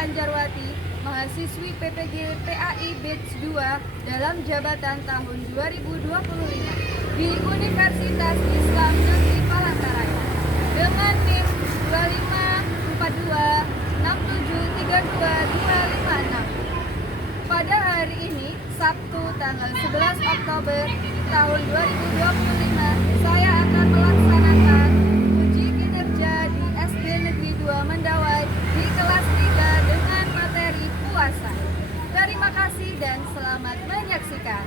Anjarwati, mahasiswi PPG PAI Batch 2 dalam jabatan tahun 2025 di Universitas Islam Negeri Palangkaraya dengan NIM 254267325256. Pada hari ini, Sabtu tanggal 11 Oktober tahun 2025, saya akan melaksanakan uji kinerja di SD Negeri 2 Mendawai di kelas 3 dengan materi puasa. Terima kasih dan selamat menyaksikan.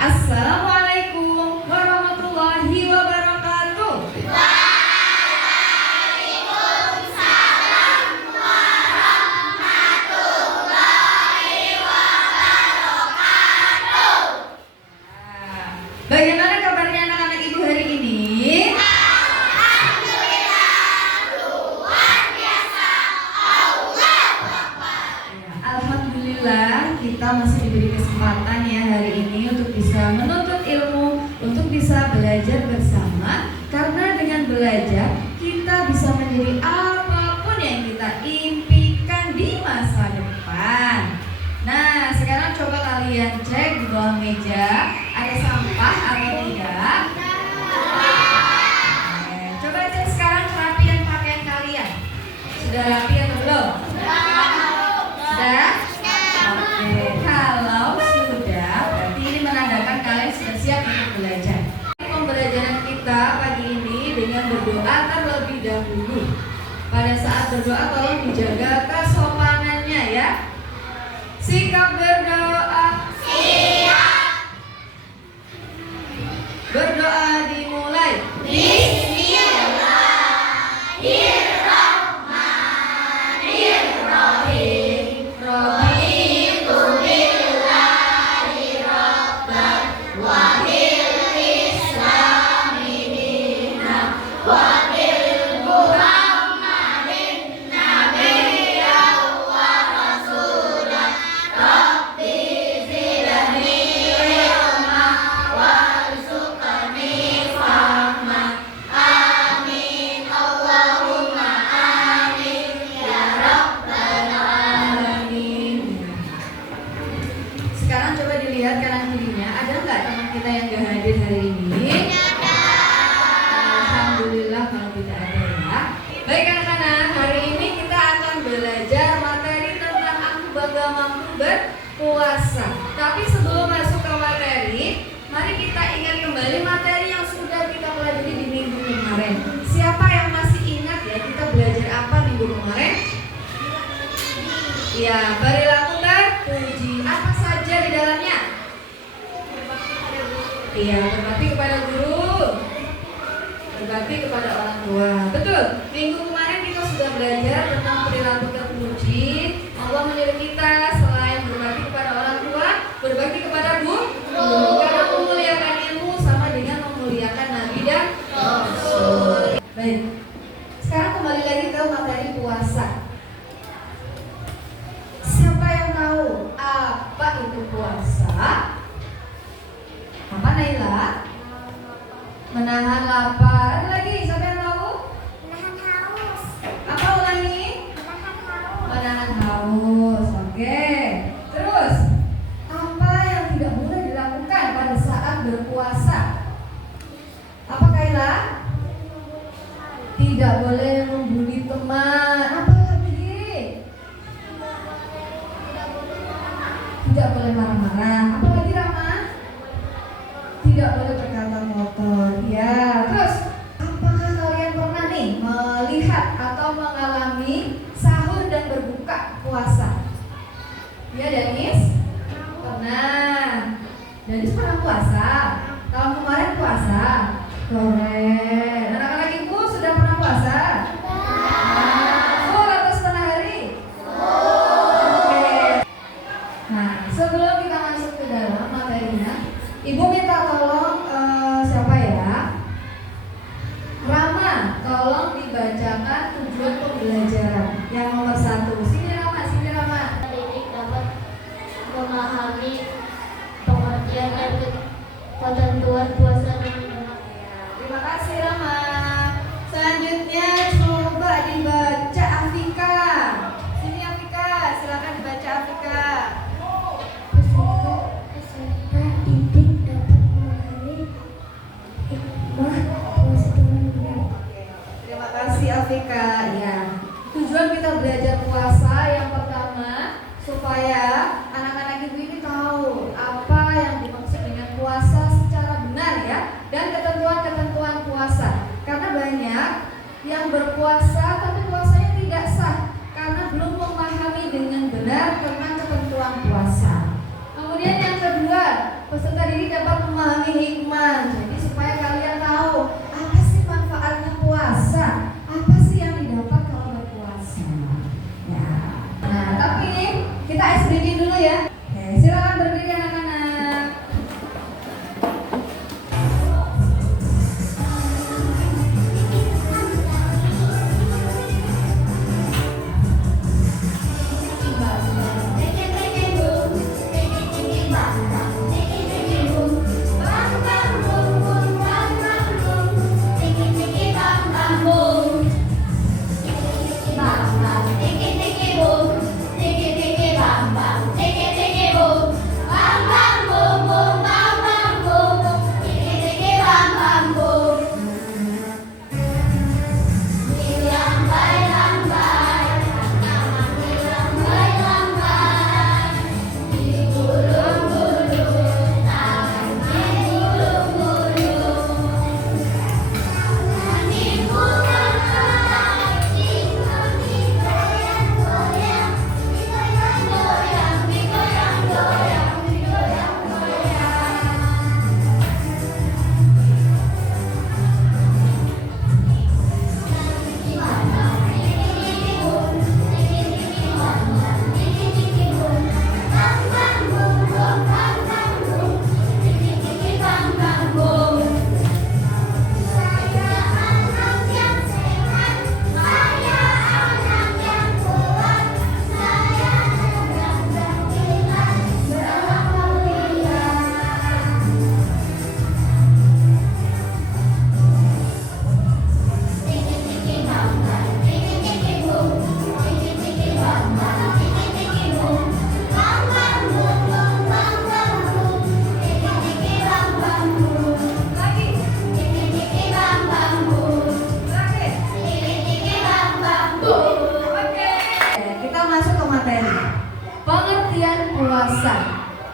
Assalamualaikum warahmatullahi wabarakatuh. Waalaikumsalam warahmatullahi wabarakatuh. Bagaimana kabarnya anak-anak ibu hari ini? Alhamdulillah, luar biasa. Allahu Akbar. Alhamdulillah, kita masih diberi kesempatan ya hari ini untuk bisa menuntut ilmu, untuk bisa belajar bersama. Karena dengan belajar kita bisa menjadi apapun yang kita impikan di masa depan. Nah, sekarang coba kalian cek di bawah meja ada sampah atau tidak? Coba cek sekarang kerapian pakaian kalian. Sudah rapi atau belum? Sudah? Oke, kalau sudah, berarti ini menandakan kalian sudah siap untuk belajar. Pembelajaran kita pagi ini dengan berdoa terlebih dahulu. Pada saat berdoa tolong dijaga kesopanannya ya. Sikap berdoa. Siap. Berdoa dimulai. Bismillahirrahmanirrahim. Raditu billahi rabban wa bil islami dinan wa bil Muhammadin nabiyyan wa rasulan. Rabbi zidni ilma warzuqni fahman. Amin Allahumma amin ya rabbal alamin. Sekarang coba dilihat kanan kirinya, ada nggak teman kita yang gak hadir hari ini? Alhamdulillah kalau tidak ada ya. Baik anak-anak, hari ini kita akan belajar materi tentang aku bangga mampu berpuasa. Tapi sebelum masuk ke materi, mari kita ingat kembali materi yang sudah kita pelajari di minggu kemarin. Siapa yang masih ingat ya kita belajar apa minggu kemarin? Ya, perilaku berpuji. Apa saja di dalamnya? Iya, berbakti kepada guru, berbakti kepada orang tua. Betul. Minggu kemarin kita sudah belajar tentang perilaku terpuji. Allah menyuruh kita selain berbakti kepada orang tua, berbakti kepada guru. Karena memuliakan ilmu sama dengan memuliakan Nabi dan Rasul. Baik. Sekarang kembali lagi ke materi puasa. Siapa yang tahu apa itu puasa? Apa Naila? Menahan lapar. Ada lagi? Siapa yang tahu? Menahan haus. Apa ulangi? Menahan haus. Menahan haus. Oke. Terus apa yang tidak boleh dilakukan pada saat berpuasa? Apa Kaila? Tidak boleh membuli teman. Apa lagi? Tidak boleh marah-marah. Apa lagi Rama? Tidak boleh berkata kotor. Ya, terus apakah kalian pernah nih melihat atau mengalami sahur dan berbuka puasa? Ya, Danis? Pernah. Danis pernah puasa? Tahun kemarin puasa? Keren. Anak-anak ibu sudah pernah puasa? Full atau setengah hari? Oke. Nah, sebelum kita masuk ke dalam kasih Rama. Selanjutnya coba dibaca Afika. Sini Afika, silakan dibaca Afika. Peserta didik dapat memahami hikmah puasa Ramadan. Terima kasih Afika. Ya, tujuan kita belajar puasa yang pertama supaya anak-anak ibu ini tahu apa yang dimaksud dengan puasa secara benar ya, dan ketentuan-ketentuan puasa. Karena banyak yang berpuasa tapi puasanya tidak sah karena belum memahami dengan benar tentang ketentuan puasa. Kemudian yang kedua, peserta didik dapat memahami hikmah. Jadi supaya kalian tahu apa sih manfaatnya puasa, apa sih yang didapat kalau berpuasa. Ya. Nah, tapi kita ice breaking dulu ya. Oke, silakan berdiri anak-anak. Puasa.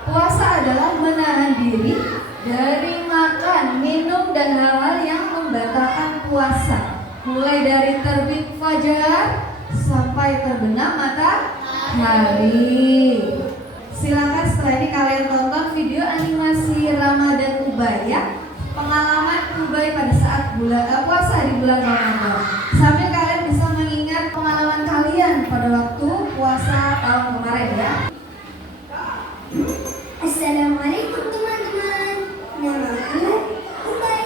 Puasa adalah menahan diri dari makan, minum, dan hal-hal yang membatalkan puasa. Mulai dari terbit fajar sampai terbenam matahari. Silakan setelah ini kalian tonton video animasi Ramadan Ubay ya. Pengalaman Ubay pada saat puasa di bulan Ramadan. Sambil kalian bisa mengingat pengalaman kalian pada waktu puasa tahun kemarin ya. Assalamualaikum teman-teman. Namaku Ubay.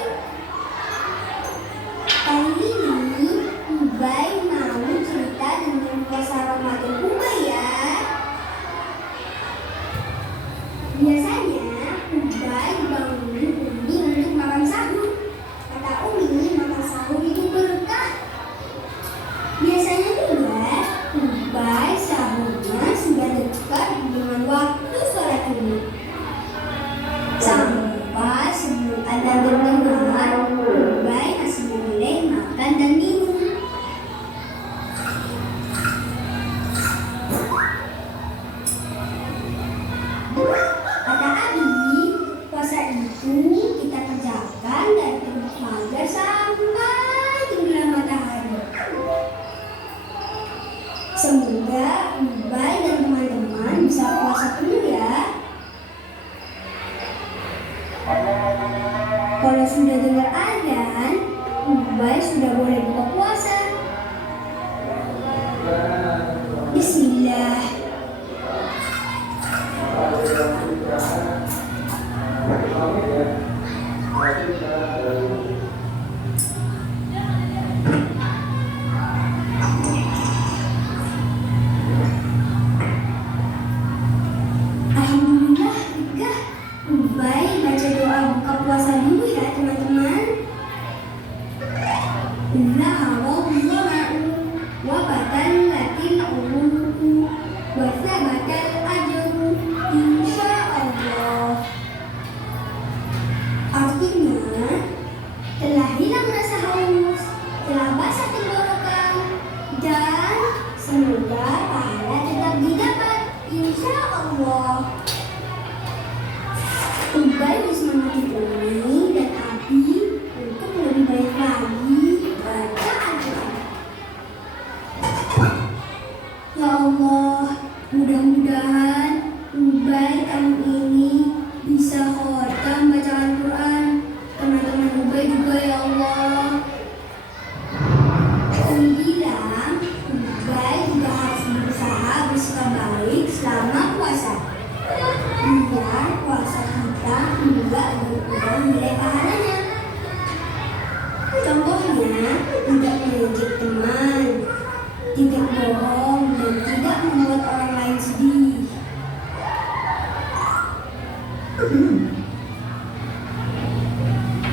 Kali ini Ubay mau cerita tentang puasa Ramadan Ubay ya. Biasanya Ubay bangunin Umi untuk makan sahur. Kata Umi, makan sahur itu berkah. Biasanya juga Ubay sahurnya sudah dekat dengan waktu sholat Umi. Sampai sebelum ada berdengar, Ubay masih boleh makan dan minum. Kata Abi, puasa itu kita kerjakan dari terbit fajar sampai tenggelam matahari. Semoga Ubay dan teman-teman bisa puasa penuh ya. Kalau sudah dengar azan, Ubay sudah boleh buka puasa. Bismillah. Alhamdulillah, Ubay baca doa buka puasa dulu ya teman-teman. Inna hawa ma'u wa batal latin uluku wa sabatal ajru insya Allah. Artinya, telah hilang rasa haus, telah basah tenggorokan, dan semoga pahala tetap didapat insya Allah. Ubay bersemangat ini dan Abi untuk lebih baik lagi baca Al-Quran. Ya Allah, mudah-mudahan Ubay tahun ini bisa khatam baca Al-Quran. Teman-teman Ubay juga ya Allah. Kami bilang Ubay juga harus berusaha bersikap baik selama puasa. Biar puasa kita juga berkurang nilai pahalanya. Contohnya, tidak mengejek teman, tidak bohong, dan tidak membuat orang lain sedih.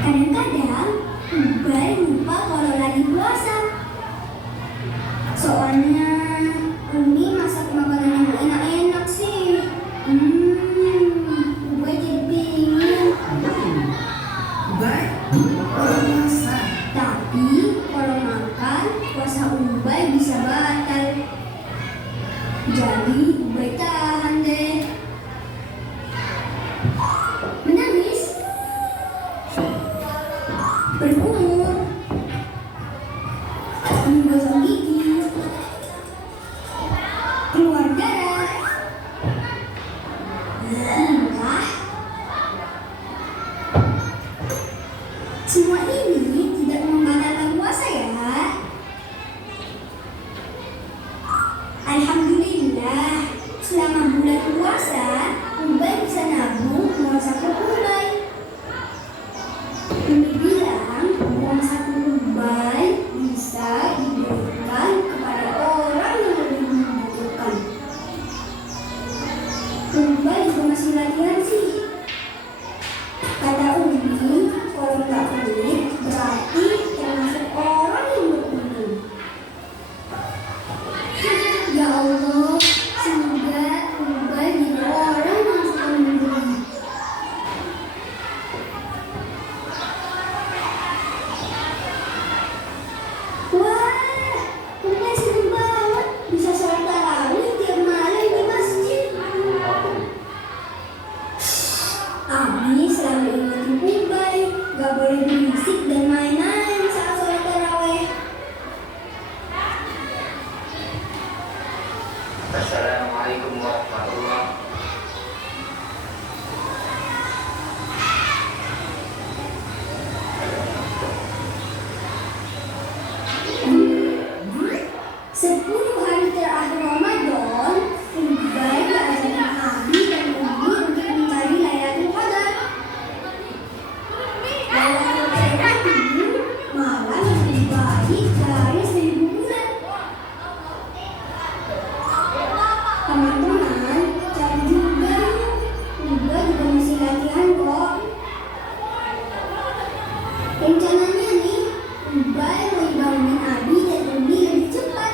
Kadang-kadang, Ubay lupa kalau lagi puasa. Soalnya, Umi masak makanan yang enak-enak sih. Ubay jadi pingin. Ubay, orang masak. Tapi kalau makan, puasa Ubay bisa batal. Jadi Ubay tahan deh. Menangis, berkumur, menggosok gigi, keluar darah, muntah. Semua ini tidak membatalkan puasa ya. Alhamdulillah, selama bulan puasa, Ubay bisa nabung uang saku Ubay. Umi bilang uang saku Ubay bisa diberikan kepada orang yang lebih membutuhkan. Ubay juga masih latihan sih. Kata Umi, kalau nggak pelit berarti termasuk orang yang beruntung. Ya Allah, semoga Ubay jadi orang yang suka memberi. Wah, Ubay seneng banget bisa sholat tarawih tiap malam di masjid. Abi selalu ingetin Ubay, gak boleh berisik dan main-main saat sholat tarawih. Assalamualaikum warahmatullahi Sepuluh hari terakhir Ramadan, Ubay diajarkan Abi dan Umi untuk mencari Lailatul Qadar. Lailatul Qadar itu malam yang lebih baik dari 1000 bulan. Teman-teman, cari juga yuk. Ubay juga masih latihan kok. Rencananya nih, Ubay mau bangunin Abi dan Umi lebih cepat.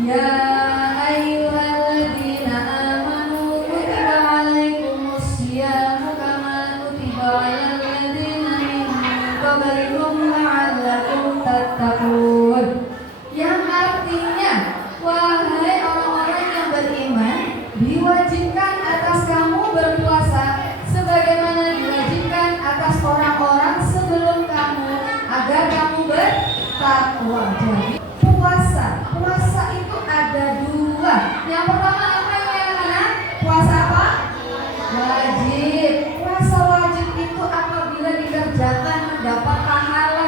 Ya ayyuhalladzina amanu kutiba alaikumus syiyamu kama kutiba alal ladzina min qablikum la'allakum tattaqun. Yang artinya, wahai orang-orang yang beriman, diwajibkan atas kamu berpuasa sebagaimana diwajibkan atas orang-orang sebelum kamu agar kamu bertakwa. Jadi puasa itu ada dua. Yang pertama apa ya anak-anak? Puasa apa? Wajib. Puasa wajib itu apabila dikerjakan mendapat pahala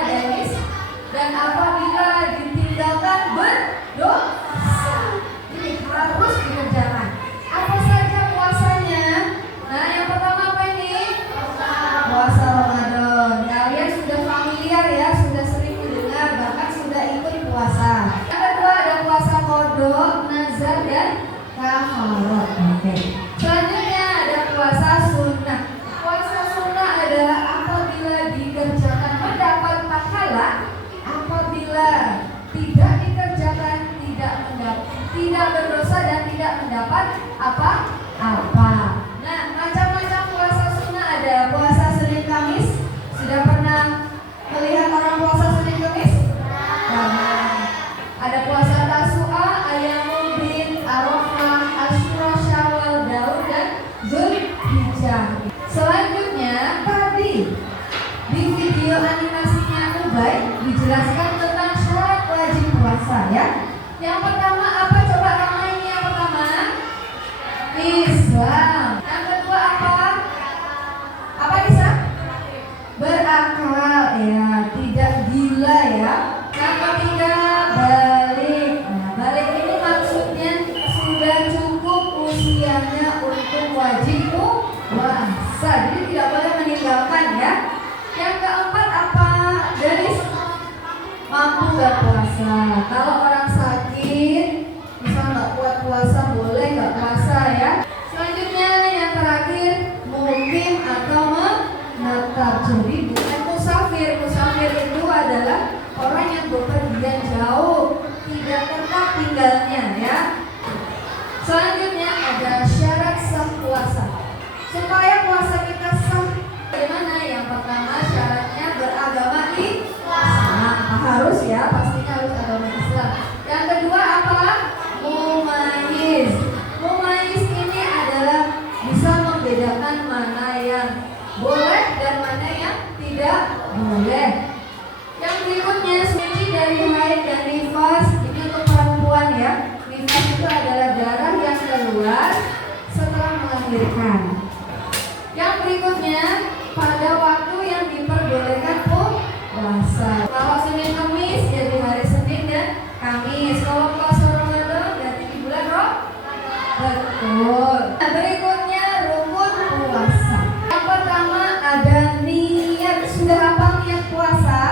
dan apabila ditinggalkan berdosa. Ini harus dikerjakan. Apa saja puasanya? Nah, yang pertama apa ini? Puasa Ramadan. Kalian sudah familiar ya, sudah sering mendengar, bahkan sudah ikut puasa. Yang kedua ada puasa qadha, nazar dan kafarat. Oke. Selanjutnya ada puasa sunnah. Puasa sunnah adalah apabila dikerjakan mendapat pahala, apabila tidak dikerjakan tidak berdosa dan tidak mendapat apa-apa. Nah, macam-macam puasa sunnah ada. Puasa Senin Kamis. Sudah pernah melihat orang puasa Senin Kamis? Ada puasa Tasu'a, Ayyamul Bid, Arafah, Asyura, Syawal, Daud dan Zulhijjah. Selanjutnya tadi di video animasinya Ubay dijelaskan tentang syarat wajib puasa ya. Yang pertama apa coba namanya? Yang pertama Islam. Yang kedua apa? Apa Islam? Berakal ya, tidak gila ya. Yang ketiga balik. Nah, balik ini maksudnya sudah cukup usianya untuk wajib puasa. Jadi tidak boleh meninggalkan ya. Yang keempat apa? Dari mampu gak puasa. Kalau orang sakit misal gak kuat puasa boleh gak puasa ya. Selanjutnya yang terakhir mukim atau menetap. Jadi bukan musafir. Musafir itu adalah orang yang bepergian jauh, tidak tetap tinggalnya ya. Selanjutnya ada syarat sah puasa. Supaya puasa kita sah bagaimana? Yang pertama syaratnya beragama Islam. Harus ya, pastinya harus agama Islam. Yang kedua apa? Mumayyiz. Mumayyiz ini adalah bisa membedakan mana yang boleh dan mana yang tidak boleh. Yang berikutnya suci dari haid dan nifas. Ini untuk perempuan ya. Nifas itu adalah darah yang keluar setelah melahirkan. Yang berikutnya pada waktu yang diperbolehkan puasa. Kalau Senin Kamis ya di hari Senin dan Kamis. Kalau puasa Ramadan berarti di bulan betul. Nah, berikutnya rukun puasa. Yang pertama ada niat. Sudah hafal niat puasa?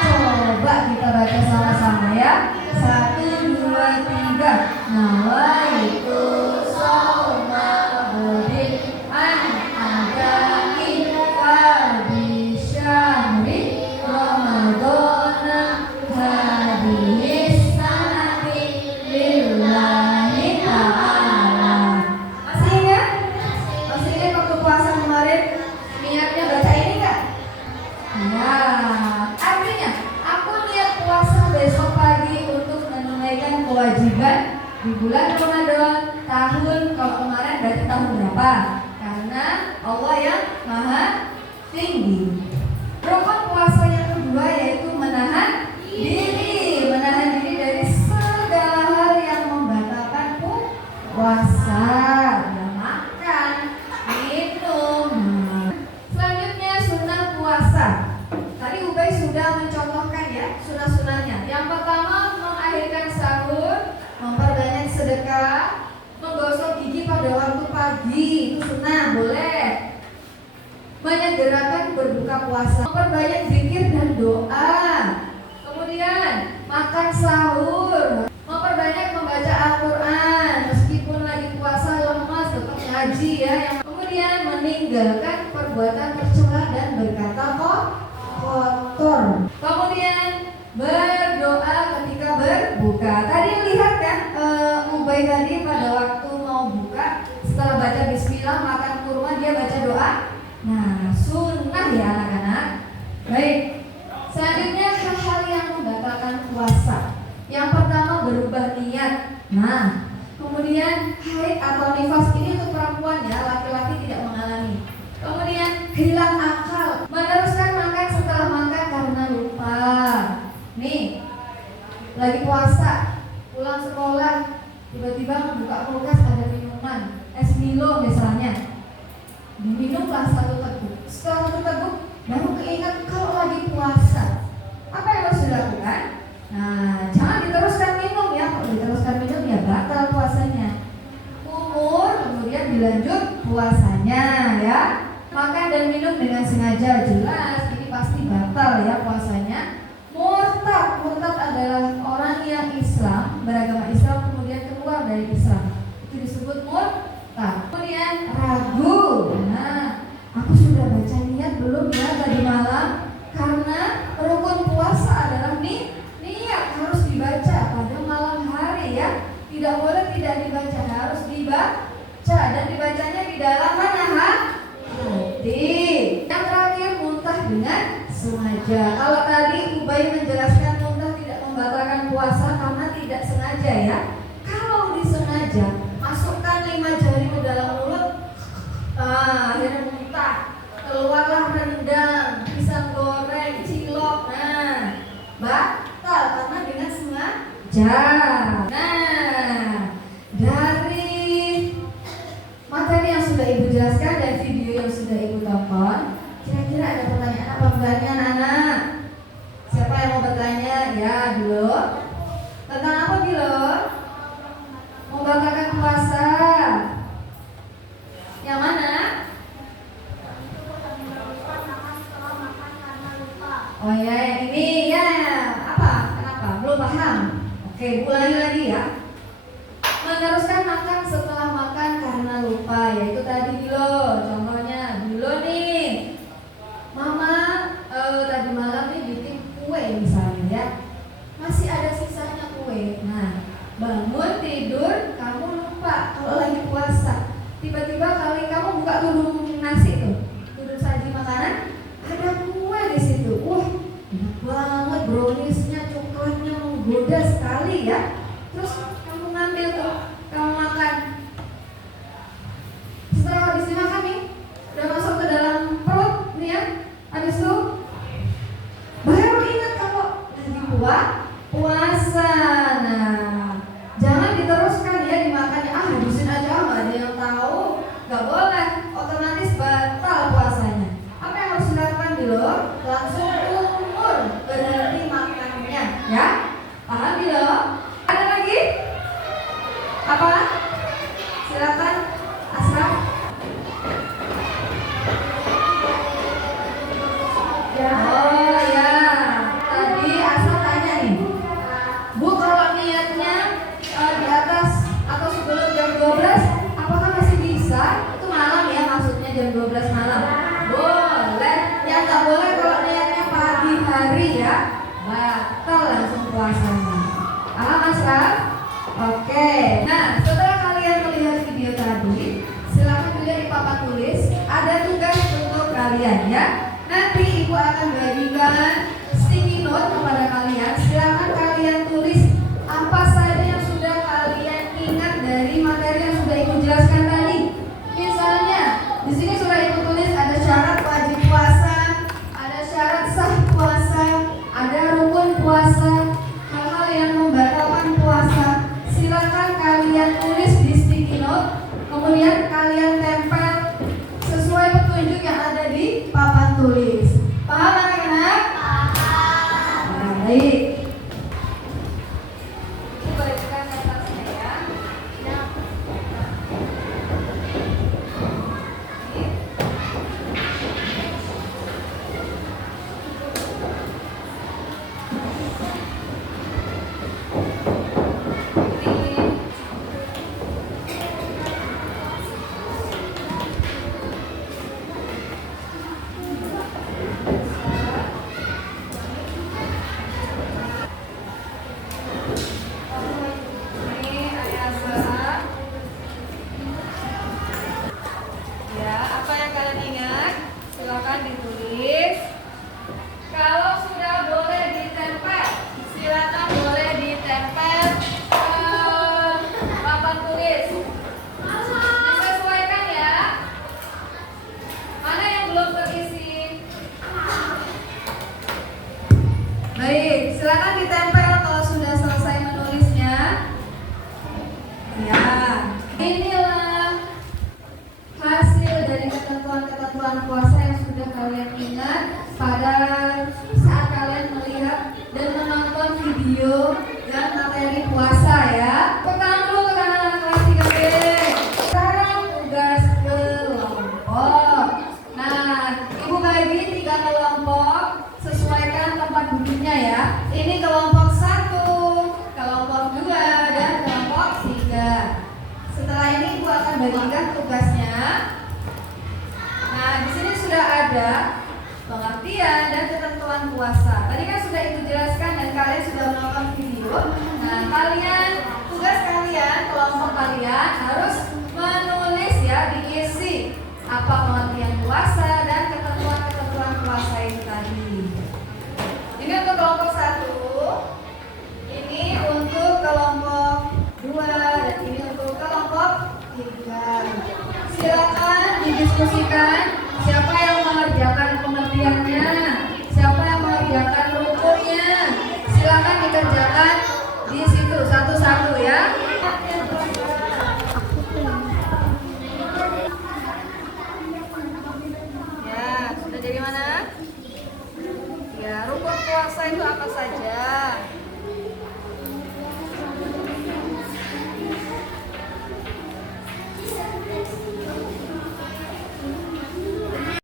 Coba kita baca sama-sama ya. 1, 2, 3. Nawaitu shauma ghadin an adami fardhi syahri Ramadana hadhihi sanati lillahi ta'ala. Masih ingat? Masih ingat waktu puasa kemarin niatnya baca ini enggak? Ya, artinya aku niat puasa besok pagi untuk menunaikan kewajiban di bulan Ramadan tahun, kalau kemarin berarti tahun berapa? Karena Allah yang maha tinggi. Rukun puasa yang kedua yaitu menahan diri dari segala hal yang membatalkan puasa. Ya, makan, minum. Selanjutnya sunnah puasa. Tadi Ubay sudah mencontohkan ya sunnah-sunnahnya. Yang pertama mengakhirkan sahur, memperbanyak sedekah, menggosok gigi pada waktu pagi, itu sunnah, boleh. Menyegerakan berbuka puasa, memperbanyak zikir dan doa. Kemudian makan sahur, memperbanyak membaca Al-Quran. Meskipun lagi puasa lemas tetap ngaji ya. Kemudian meninggalkan perbuatan tercela dan berkata kotor. Kemudian berdoa ketika terbuka. Tadi lihat kan Ubay tadi pada waktu mau buka, setelah baca bismillah makan kurma dia baca doa. Nah, sunnah ya anak-anak. Baik. Selanjutnya hal-hal yang membatalkan puasa. Yang pertama berubah niat. Nah, kemudian haid atau nifas ini untuk perempuan ya, laki-laki tidak mengalami. Kemudian hilang akal, meneruskan makan setelah makan karena lupa. Nih, lagi puasa, pulang sekolah, tiba-tiba buka kulkas ada minuman, es Milo misalnya. Diminumlah satu teguk. Setelah satu teguk, baru keingat kalau lagi puasa. Apa yang harus dilakukan? Nah, jangan diteruskan minum ya. Kalau diteruskan minum ya batal puasanya. Kemudian dilanjut puasanya ya. Makan dan minum dengan sengaja, jelas ini pasti batal ya puasanya. Murtad adalah orang yang Islam, beragama Islam kemudian keluar dari Islam. Itu disebut murtad. Kemudian ragu. Nah, aku sudah baca niat belum ya tadi malam? Karena rukun puasa adalah niat harus dibaca pada malam hari ya. Tidak boleh tidak dibaca, harus dibaca dan dibacanya di dalam mana hati. Yang terakhir muntah dengan sengaja. Kalau tadi Ubay menjelaskan muntah tidak membatalkan puasa karena tidak sengaja ya. Kalau disengaja, masukkan 5 jari ke dalam mulut, akhirnya muntah. Keluarlah rendang, pisang goreng, cilok. Nah, batal karena dengan sengaja. Nah, dari materi yang sudah Ibu jelaskan dan video yang sudah Ibu tonton, kira-kira ada pertanyaan apa enggaknya anak-anak? Siapa yang mau bertanya? Ya, dulu. Tentang apa dulu? Membatalkan puasa. Yang mana? Oh ya, yang ini ya. Apa? Kenapa? Belum paham? Oke, ulangi lagi ya. Meneruskan makan setelah makan karena lupa, yaitu tadi dulu. Contohnya dulu nih, Mama tadi malam nih bikin kue misalnya ya, masih ada sisanya kue. Nah, bangun tidur kamu lupa kalau lagi puasa. Tiba-tiba kali kamu buka tudung nasi tuh, tudung saji makanan, ada kue di situ. Wah, enak banget browniesnya, coklatnya menggoda sekali ya. Terus kamu ngambil tuh, kamu makan. Setelah habis dimakan nih, udah masuk ke dalam perut nih ya. Habis itu baru ingat kalau lagi puasa. Nah, jangan diteruskan ya dimakannya. Habisin aja, nggak ada yang tahu. Nggak boleh, otomatis batal puasanya. Apa yang harus dilakukan dulu? Langsung umur berhenti makannya ya. Paham dulu? Ada lagi? Apa? Silakan Asraf. Oh ya, tadi Asraf tanya nih, Bu, kalau niatnya di atas atau sebelum jam 12, apakah masih bisa? Itu malam ya, maksudnya jam 12 malam. Boleh. Yang nggak boleh kalau niatnya pagi hari ya, batal langsung puasanya. Paham Asraf? Oke. Nah, setelah kalian melihat video tadi, silakan juga di papan tulis. Ada tugas untuk kalian ya. Nanti Ibu akan bagikan sticky note kepada kalian. Silakan kalian tulis apa saja yang sudah kalian ingat dari materi yang sudah Ibu jelaskan tadi. Misalnya, di sini sudah Ibu tulis ada syarat wajib puasa, ada syarat sah puasa, ada rukun puasa, hal-hal yang membatalkan puasa. Silakan kalian tulis di sticky note, kemudian kalian tempel sesuai petunjuk yang ada di papan tulis. Paham anak-anak? dengan materi puasa ya. Pertama dulu untuk anak-anak kelas 3B. Sekarang tugas kelompok. Nah, Ibu bagi 3 kelompok, sesuaikan tempat duduknya ya. Ini kelompok 1, kelompok 2, dan kelompok 3. Setelah ini Ibu akan bagikan tugasnya. Nah, di sini sudah ada pengertian dan ketentuan puasa. Tadi kan sudah Ibu jelaskan dan kalian sudah menonton video. Nah, tugas kalian, kelompok kalian harus menulis ya, diisi apa pengertian puasa dan ketentuan-ketentuan puasa itu tadi. Ini untuk kelompok 1, ini untuk kelompok 2, dan ini untuk kelompok 3. Silakan didiskusikan siapa yang mengerjakan pengertiannya, siapa yang mengerjakan rukunnya. Silakan dikerjakan di situ satu-satu ya. Ya, sudah jadi mana? Ya, rukun puasa itu apa saja?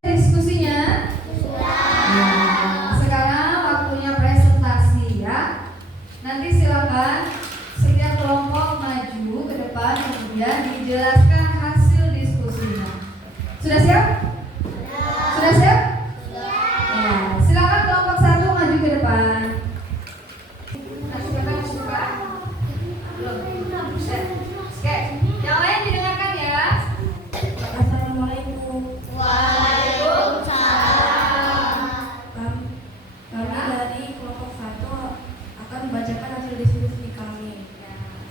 Diskusinya? Nah, sekarang waktunya presentasi ya. Nanti silakan setiap kelompok maju ke depan kemudian dijelaskan hasil diskusinya. Sudah siap? Sudah siap? Ya, silakan kelompok 1 maju ke depan. Nah, siapa yang suka? Belum. Oke, yang lain didengarkan ya. Assalamualaikum. Kami dari kelompok 1 akan membacakan hasil diskusi kami.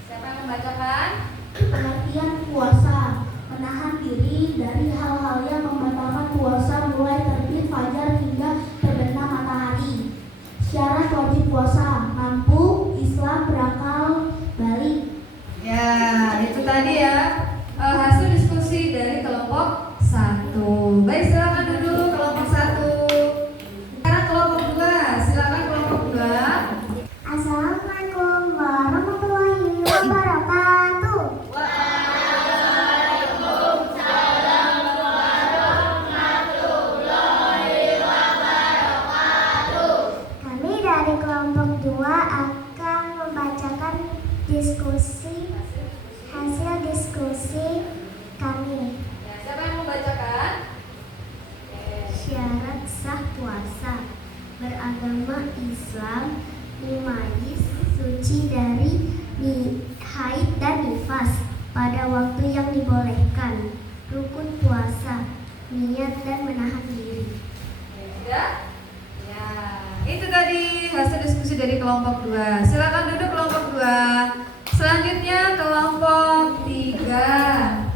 Siapa yang membacakan? Pengertian puasa, menahan diri dari hal-hal yang membatalkan puasa mulai terbit fajar hingga terbenam matahari. Syarat wajib puasa, mampu, Islam, berakal, balik. Ya, itu tadi ya hasil diskusi dari kelompok 1. Baik, silakan duduk kelompok 1. Sekarang kelompok 2, silakan kelompok 2. Assalamualaikum warahmatullahi wabarakatuh. Kami dari kelompok 2 akan membacakan hasil diskusi kami. Ya, siapa yang membacakan? Syarat sah puasa, beragama Islam, najis, suci dari haid dan nifas pada waktu yang dibolehkan, rukun puasa, niat dan menahan diri. Ya. Ya, itu tadi hasil diskusi dari kelompok 2. Silakan duduk kelompok 2. Selanjutnya kelompok 3.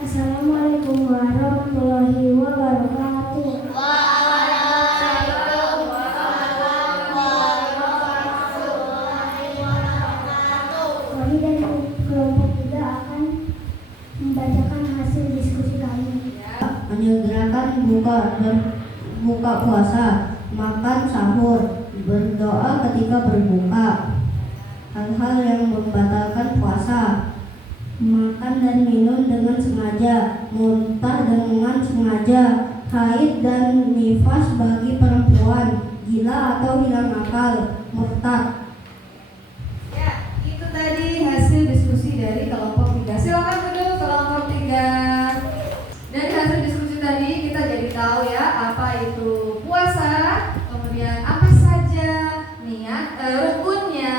Assalamualaikum warahmatullahi wabarakatuh. Kami dari kelompok 3 akan membacakan hasil diskusi kami. Menyegerakan buka puasa, makan sahur, berdoa ketika berbuka. Hal-hal yang membatalkan puasa, makan dan minum dengan sengaja, muntah dengan sengaja, haid dan nifas bagi perempuan, gila atau hilang akal, murtad. Ya, itu tadi hasil diskusi dari kelompok 3. Silakan duduk kelompok 3. Dari hasil diskusi tadi kita jadi tahu ya apa itu puasa, kemudian apa saja niat rukunnya,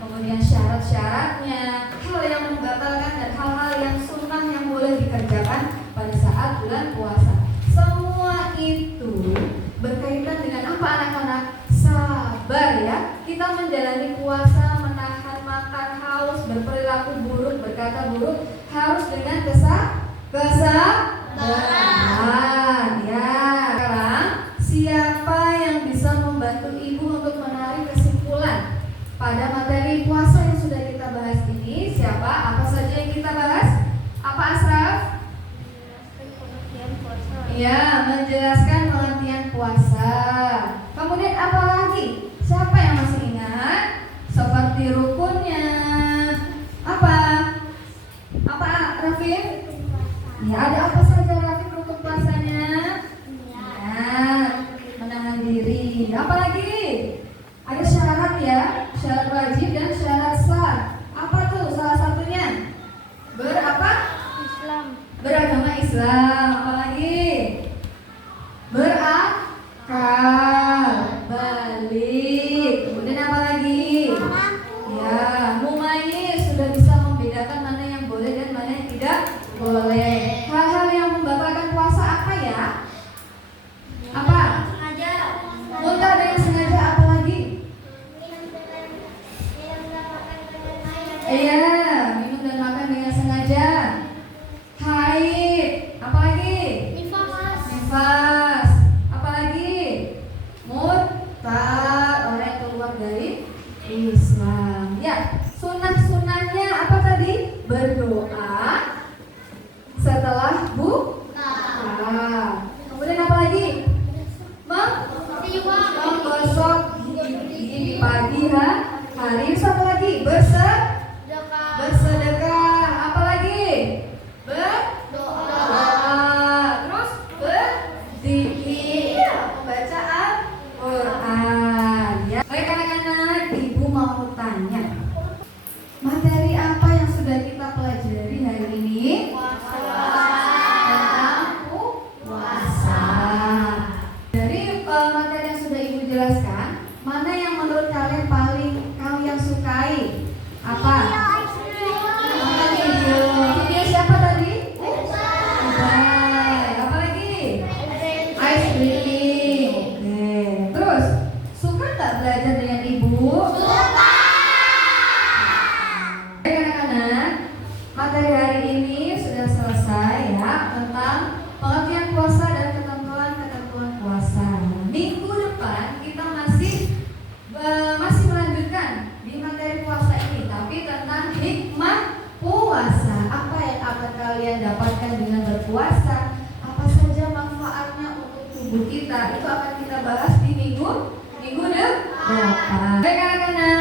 kemudian syarat-syaratnya, hal yang membatalkan dan hal-hal yang sunnah yang boleh dikerjakan pada saat bulan puasa. Semua itu berkaitan dengan apa anak-anak? Sabar ya. Kita menjalani puasa, menahan makan, haus, berperilaku buruk, berkata buruk harus dengan kesabaran ya. Sekarang siapa yang bisa membantu ibu untuk menarik kesimpulan pada materi puasa yang sudah kita bahas ini? Siapa? Apa saja yang kita bahas? Apa Asraf? Ya, menjelaskan pengertian puasa. Kemudian apa lagi? Siapa yang masih ingat? Sobat seperti rukunnya. Apa? Apa, Rafif? Ya, ada apa saja Rafif rukun puasanya? Ya, menahan diri. Apa lagi? Ada syarat ya, syarat wajib dan syarat sah. Apa tuh salah satunya? Berapa? Islam. Beragama Islam. Apa lagi? Berakal, balik. Kemudian apa lagi? Ya, mumayyiz, sudah bisa membedakan mana yang boleh dan mana yang tidak boleh. Hal-hal yang membatalkan puasa apa ya? Apa? Muntah dengan sengaja, apa lagi? Iya, minum dan makan dengan sengaja. Haid, apa lagi? Nifas, apa lagi? Murtad, orang yang keluar dari Islam. Ya, sunah-sunahnya apa tadi? Berdoa setelah buka. Kemudian apa lagi? Menggosok gigi di pagi hari. Satu lagi, bersedekah. Apa lagi? Berdoa. Terus berzikir, membaca Al-Quran. Ya. Baik anak-anak, ibu mau tanya, materi apa yang sudah kita pelajari hari ini? Tentang puasa. Dari materi yang sudah ibu jelaskan, mana yang menurut kalian paling kalian sukai? Apa? Video siapa tadi? Ubay. Apa lagi? Ice cream. Oke. Terus, suka nggak belajar dengan ibu? Suka. Baik anak-anak, materi hari ini sudah selesai ya, tentang pengertian puasa dan ketentuan puasa. Minggu depan kita masih melanjutkan di materi puasa ini, tapi tentang hikmah puasa. Apa yang akan kalian dapatkan dengan berpuasa? Apa saja manfaatnya untuk tubuh kita? Itu akan kita bahas di minggu depan. Baik anak-anak.